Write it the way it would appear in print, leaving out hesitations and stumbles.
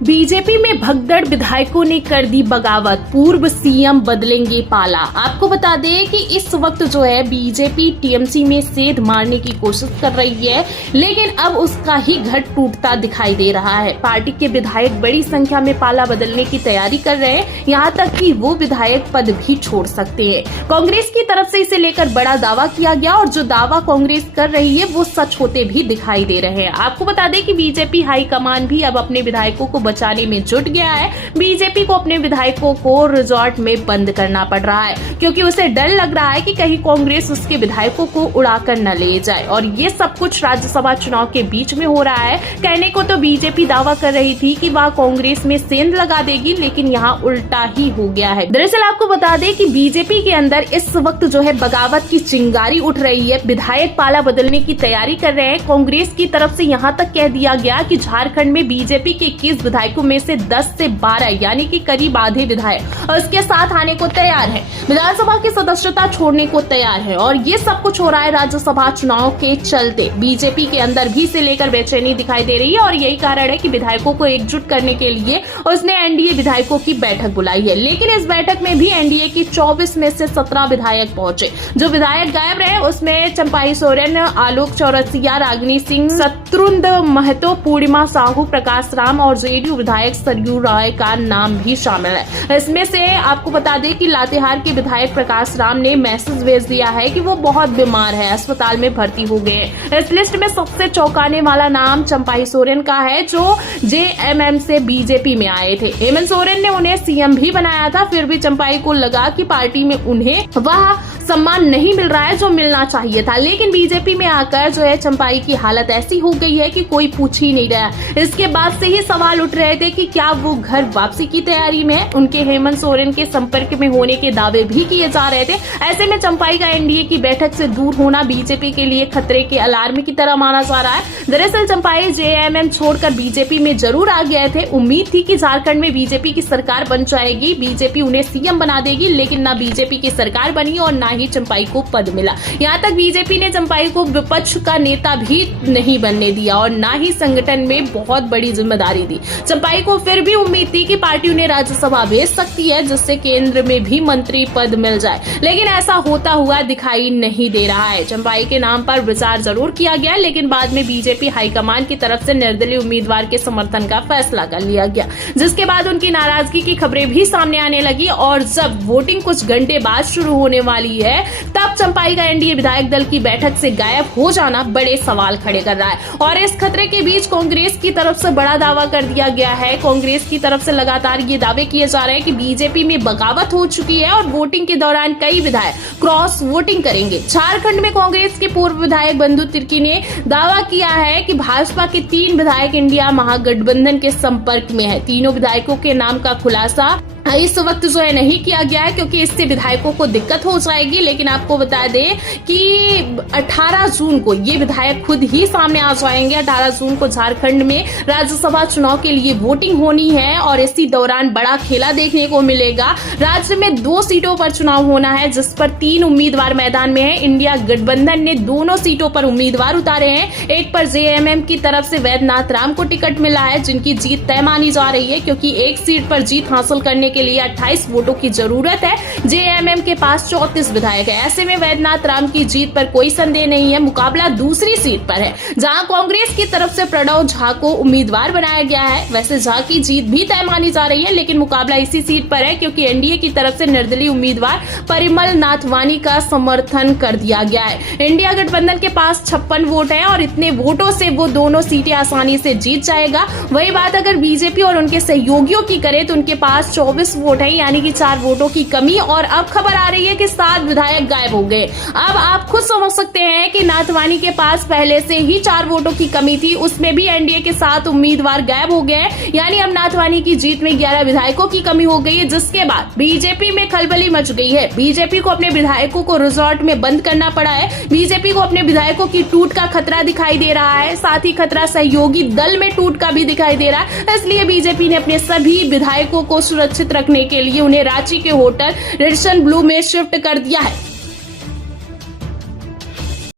BJP में भगदड़ विधायकों ने कर दी बगावत, पूर्व सीएम बदलेंगे पाला। आपको बता दें कि इस वक्त जो है बीजेपी टीएमसी में सेध मारने की कोशिश कर रही है, लेकिन अब उसका ही घट टूटता दिखाई दे रहा है। पार्टी के विधायक बड़ी संख्या में पाला बदलने की तैयारी कर रहे हैं, यहाँ तक कि वो विधायक पद भी छोड़ सकते हैं। कांग्रेस की तरफ से इसे लेकर बड़ा दावा किया गया और जो दावा कांग्रेस कर रही है वो सच होते भी दिखाई दे रहे हैं। आपको बता दें कि बीजेपी हाईकमान भी अब अपने विधायकों को बचाने में जुट गया है। बीजेपी को अपने विधायकों को रिजॉर्ट में बंद करना पड़ रहा है, क्योंकि उसे डर लग रहा है कि कहीं कांग्रेस उसके विधायकों को उड़ाकर न ले जाए। और ये सब कुछ राज्यसभा चुनाव के बीच में हो रहा है। कहने को तो बीजेपी दावा कर रही थी कि वह कांग्रेस में सेंध लगा देगी, लेकिन यहाँ उल्टा ही हो गया है। दरअसल आपको बता दें कि बीजेपी के अंदर इस वक्त जो है बगावत की चिंगारी उठ रही है। विधायक पाला बदलने की तैयारी कर रहे हैं। कांग्रेस की तरफ से यहाँ तक कह दिया गया कि झारखंड में बीजेपी के 21 विधायकों में से 10 से 12 यानी कि करीब आधे विधायक और उसके साथ आने को तैयार है, विधानसभा की सदस्यता छोड़ने को तैयार है। और ये सब कुछ हो रहा है राज्यसभा चुनाव के चलते। बीजेपी के अंदर भी इसे लेकर बेचैनी दिखाई दे रही है और यही कारण है कि विधायकों को एकजुट करने के लिए उसने एनडीए विधायकों की बैठक बुलाई है। लेकिन इस बैठक में भी एनडीए की 24 में से 17 विधायक पहुंचे। जो विधायक गायब रहे उसमें चंपाई सोरेन, आलोक चौरसिया, रागिनी सिंह, शत्रुघ्न महतो, पूर्णिमा साहू, प्रकाश राम और जेडीयू विधायक सरयू राय का नाम भी शामिल है। इसमें से आपको बता दें कि लातेहार के विधायक प्रकाश राम ने मैसेज भेज दिया है कि वो बहुत बीमार है, अस्पताल में भर्ती हो गए हैं। इस लिस्ट में सबसे चौंकाने वाला नाम चंपाई सोरेन का है, जो जेएमएम से बीजेपी में आए थे। हेमंत सोरेन ने उन्हें सीएम भी बनाया था, फिर भी चंपाई को लगा कि पार्टी में उन्हें वह सम्मान नहीं मिल रहा है जो मिलना चाहिए था। लेकिन बीजेपी में आकर जो है चंपाई की हालत ऐसी हो गई है कि कोई पूछ ही नहीं रहा। इसके बाद से ही सवाल उठ रहे थे कि क्या वो घर वापसी की तैयारी में है। उनके हेमंत सोरेन के संपर्क में होने के दावे भी किए जा रहे थे। ऐसे में चंपाई का एनडीए की बैठक से दूर होना बीजेपी के लिए खतरे के अलार्म की तरह माना जा रहा है। दरअसल चंपाई जेएमएम छोड़कर बीजेपी में जरूर आ गए थे। उम्मीद थी कि झारखंड में बीजेपी की सरकार बन जाएगी, बीजेपी उन्हें सीएम बना देगी, लेकिन ना बीजेपी की सरकार बनी और ना ही चंपाई को पद मिला। यहाँ तक बीजेपी ने चंपाई को विपक्ष का नेता भी नहीं बनने दिया और ना ही संगठन में बहुत बड़ी जिम्मेदारी दी। चंपाई को फिर भी उम्मीद थी कि पार्टी उन्हें राज्यसभा भेज सकती है, जिससे केंद्र में भी मंत्री पद मिल जाए, लेकिन ऐसा होता हुआ दिखाई नहीं दे रहा है। चंपाई के नाम पर विचार जरूर किया गया, लेकिन बाद में बीजेपी हाईकमान की तरफ से निर्दलीय उम्मीदवार के समर्थन का फैसला कर लिया गया, जिसके बाद उनकी नाराजगी की खबरें भी सामने आने लगी। और जब वोटिंग कुछ घंटे बाद शुरू होने वाली है, तब चंपाई का एनडीए विधायक दल की बैठक से गायब हो जाना बड़े सवाल खड़े कर रहा है। और इस खतरे के बीच कांग्रेस की तरफ से बड़ा दावा कर दिया गया है। कांग्रेस की तरफ से लगातार ये दावे किए जा रहे हैं कि बीजेपी में बगावत हो चुकी है और वोटिंग के दौरान कई विधायक क्रॉस वोटिंग करेंगे। झारखंड में कांग्रेस के पूर्व विधायक बंधु तिर्की ने दावा किया है कि भाजपा के 3 विधायक इंडिया महागठबंधन के संपर्क में है। तीनों विधायकों के नाम का खुलासा इस वक्त जो है नहीं किया गया है, क्योंकि इससे विधायकों को दिक्कत हो जाएगी। लेकिन आपको बता दें कि 18 जून को ये विधायक खुद ही सामने आ जाएंगे। 18 जून को झारखंड में राज्यसभा चुनाव के लिए वोटिंग होनी है और इसी दौरान बड़ा खेला देखने को मिलेगा। राज्य में 2 सीटों पर चुनाव होना है, जिस पर 3 उम्मीदवार मैदान में है। इंडिया गठबंधन ने दोनों सीटों पर उम्मीदवार उतारे हैं। एक पर जेएमएम की तरफ से वैद्यनाथ राम को टिकट मिला है, जिनकी जीत तय मानी जा रही है, क्योंकि एक सीट पर जीत हासिल करने के लिए 28 वोटों की जरूरत है। जेएमएम के पास 34 विधायक है। ऐसे में वैद्यनाथ राम की जीत पर कोई संदेह नहीं है। मुकाबला दूसरी सीट पर है, जहां कांग्रेस की तरफ से प्रणव झा को उम्मीदवार बनाया गया है। वैसे झा की जीत भी तय मानी जा रही है, लेकिन मुकाबला इसी सीट पर है, क्योंकि एनडीए की तरफ से निर्दलीय उम्मीदवार परिमल नाथवानी का समर्थन कर दिया गया है। इंडिया गठबंधन के पास 56 वोट है और इतने वोटों से वो दोनों सीटें आसानी से जीत जाएगा। वही बात अगर बीजेपी और उनके सहयोगियों की करें तो उनके पास 24 वोट है, यानी कि 4 वोटों की कमी। और अब खबर आ रही है कि 7 विधायक गायब हो गए। अब आप खुद समझ सकते हैं कि नाथवानी के पास पहले से ही 4 वोटों की कमी थी, उसमें भी एनडीए के 7 उम्मीदवार गायब हो गए। यानी अब नाथवानी की जीत में 11 विधायकों की कमी हो गई है, जिसके बाद बीजेपी में खलबली मच गई है। बीजेपी को अपने विधायकों को रिजॉर्ट में बंद करना पड़ा है। बीजेपी को अपने विधायकों की टूट का खतरा दिखाई दे रहा है, साथ ही खतरा सहयोगी दल में टूट का भी दिखाई दे रहा है। इसलिए बीजेपी ने अपने सभी विधायकों को सुरक्षित रखने के लिए उन्हें रांची के होटल रेडिसन ब्लू में शिफ्ट कर दिया है।